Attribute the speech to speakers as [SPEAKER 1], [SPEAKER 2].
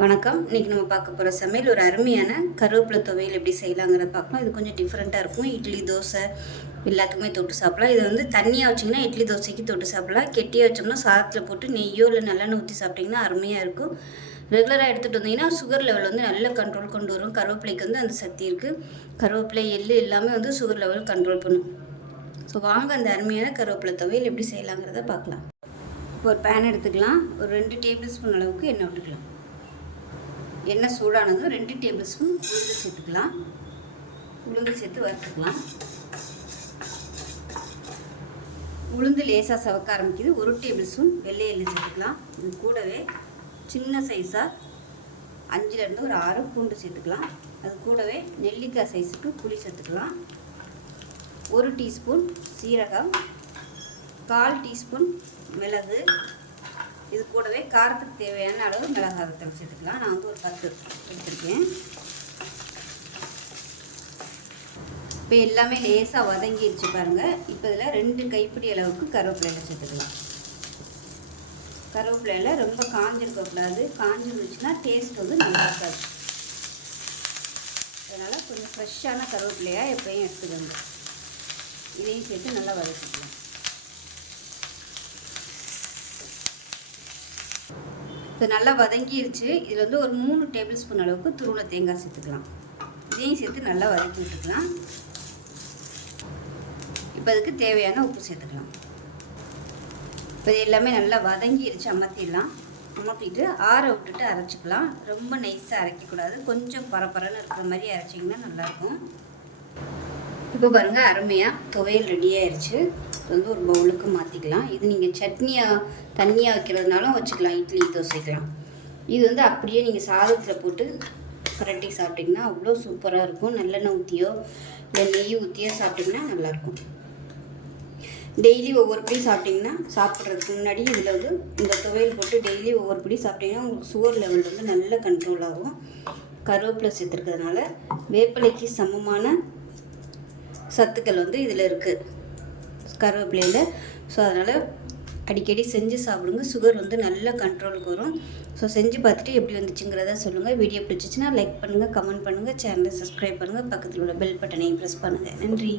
[SPEAKER 1] வணக்கம். இன்றைக்கி நம்ம பார்க்க போகிற சமையல் ஒரு அருமையான கருவேப்பிலை துவையல் எப்படி செய்யலாங்கிறத பார்க்கலாம். இது கொஞ்சம் டிஃப்ரெண்ட்டாக இருக்கும். இட்லி தோசை எல்லாத்துக்குமே தொட்டு சாப்பிடலாம். இது வந்து தண்ணியாக வச்சிங்கன்னா இட்லி தோசைக்கு தொட்டு சாப்பிடலாம். கெட்டியாக வச்சோம்னா சாதத்தில் போட்டு நெய்யோ இல்லை நல்லெண்ணெய் ஊற்றி சாப்பிட்டிங்கன்னா அருமையாக இருக்கும். ரெகுலராக எடுத்துகிட்டு வந்தீங்கன்னா சுகர் லெவல் வந்து நல்ல கண்ட்ரோல் கொண்டு வரும். கருவேப்பிலைக்கு வந்து அந்த சக்தி இருக்குது கருவேப்பிலை எள்ளு எல்லாமே வந்து சுகர் லெவல் கண்ட்ரோல் பண்ணும். ஸோ வாங்க அந்த அருமையான கருவேப்பிலை துவையல் எப்படி செய்யலாங்கிறத பார்க்கலாம். இப்போ ஒரு பேன் எடுத்துக்கலாம். ஒரு ரெண்டு டேபிள் ஸ்பூன் அளவுக்கு எண்ணெய் விட்டுக்கலாம். எண்ணெய் சூடானதும் ரெண்டு டேபிள் ஸ்பூன் உளுந்து சேர்த்துக்கலாம். உளுந்து சேர்த்து வறுத்துக்கலாம். உளுந்து லேசாக சவக்க ஆரம்பிக்குது. ஒரு டேபிள் ஸ்பூன் வெள்ளை எள்ளு சேர்த்துக்கலாம். இது கூடவே சின்ன சைஸாக அஞ்சுலேருந்து ஒரு ஆறு பூண்டு சேர்த்துக்கலாம். அது கூடவே நெல்லிக்காய் சைஸுக்கு புளி சேர்த்துக்கலாம். ஒரு டீஸ்பூன் சீரகம் கால் டீஸ்பூன் மிளகு இது கூடவே காரத்துக்கு தேவையான அளவு மிளகாய் வத்தல் சேர்த்துக்கலாம் நான் வந்து ஒரு பத்து எடுத்துருக்கேன். இப்போ எல்லாமே லேசாக வதங்கிடுச்சு பாருங்கள் இப்போ இதில் ரெண்டு கைப்பிடி அளவுக்கு கருவேப்பிலையில் சேர்த்துக்கலாம். கருவேப்பிலையில் ரொம்ப காஞ்சிருக்கக்கூடாது. காஞ்சிருந்துச்சுன்னா டேஸ்ட் வந்து நல்லா இருக்காது. அதனால் கொஞ்சம் ஃப்ரெஷ்ஷான கருவேப்பிலையாக எப்பயும் எடுத்துக்கோங்க. இதையும் சேர்த்து நல்லா வதக்கிக்கலாம். இது நல்லா வதங்கிருச்சு. இதில் வந்து ஒரு மூணு டேபிள் ஸ்பூன் அளவுக்கு துருவன தேங்காய் சேர்த்துக்கலாம். இதையும் சேர்த்து நல்லா வதக்கி விட்டுக்கலாம். இப்போ அதுக்கு தேவையான உப்பு சேர்த்துக்கலாம். இப்போ இது எல்லாமே நல்லா வதங்கிருச்சு அமர்த்திடலாம். அமர்த்திட்டு ஆற விட்டுட்டு அரைச்சிக்கலாம். ரொம்ப நைஸாக அரைக்கக்கூடாது. கொஞ்சம் பரபரன்னு இருக்கிற மாதிரி அரைச்சிங்கன்னா நல்லாயிருக்கும். இப்போ பாருங்கள் அருமையாக துவையல் ரெடி ஆயிடுச்சு வந்து ஒரு பவுலுக்கு மாற்றிக்கலாம் இது நீங்கள் சட்னியாக தண்ணியாக வைக்கிறதுனாலும் வச்சுக்கலாம். இட்லி தோசைக்கலாம் இது வந்து அப்படியே நீங்கள் சாதத்தில் போட்டு புரட்டி சாப்பிட்டிங்கன்னா அவ்வளோ சூப்பராக இருக்கும். நல்லெண்ணெய் ஊற்றியோ இல்லை நெய் ஊற்றியோ சாப்பிட்டிங்கன்னா நல்லாயிருக்கும். டெய்லி ஒவ்வொரு படி சாப்பிட்டிங்கன்னா சாப்பிட்றதுக்கு முன்னாடி இதில் வந்து இந்த துவையல் போட்டு டெய்லி ஒவ்வொரு படி சாப்பிட்டிங்கன்னா உங்களுக்கு சுகர் லெவல் வந்து நல்ல கண்ட்ரோல் ஆகும். கருவேப்பிலை சேர்த்துருக்கிறதுனால வேப்பிலைக்கு சமமான சத்துக்கள் வந்து இதில் இருக்குது கருவேப்பிலையில். ஸோ அதனால் அடிக்கடி செஞ்சு சாப்பிடுங்க. சுகர் வந்து நல்லா கண்ட்ரோலுக்கு வரும். ஸோ செஞ்சு பார்த்துட்டு எப்படி வந்துச்சுங்கிறத சொல்லுங்கள் வீடியோ பிடிச்சிச்சின்னா லைக் பண்ணுங்கள் கமெண்ட் பண்ணுங்கள் சேனலை சப்ஸ்கிரைப் பண்ணுங்கள் பக்கத்தில் உள்ள பெல் பட்டனையும் ப்ரெஸ் பண்ணுங்கள் நன்றி.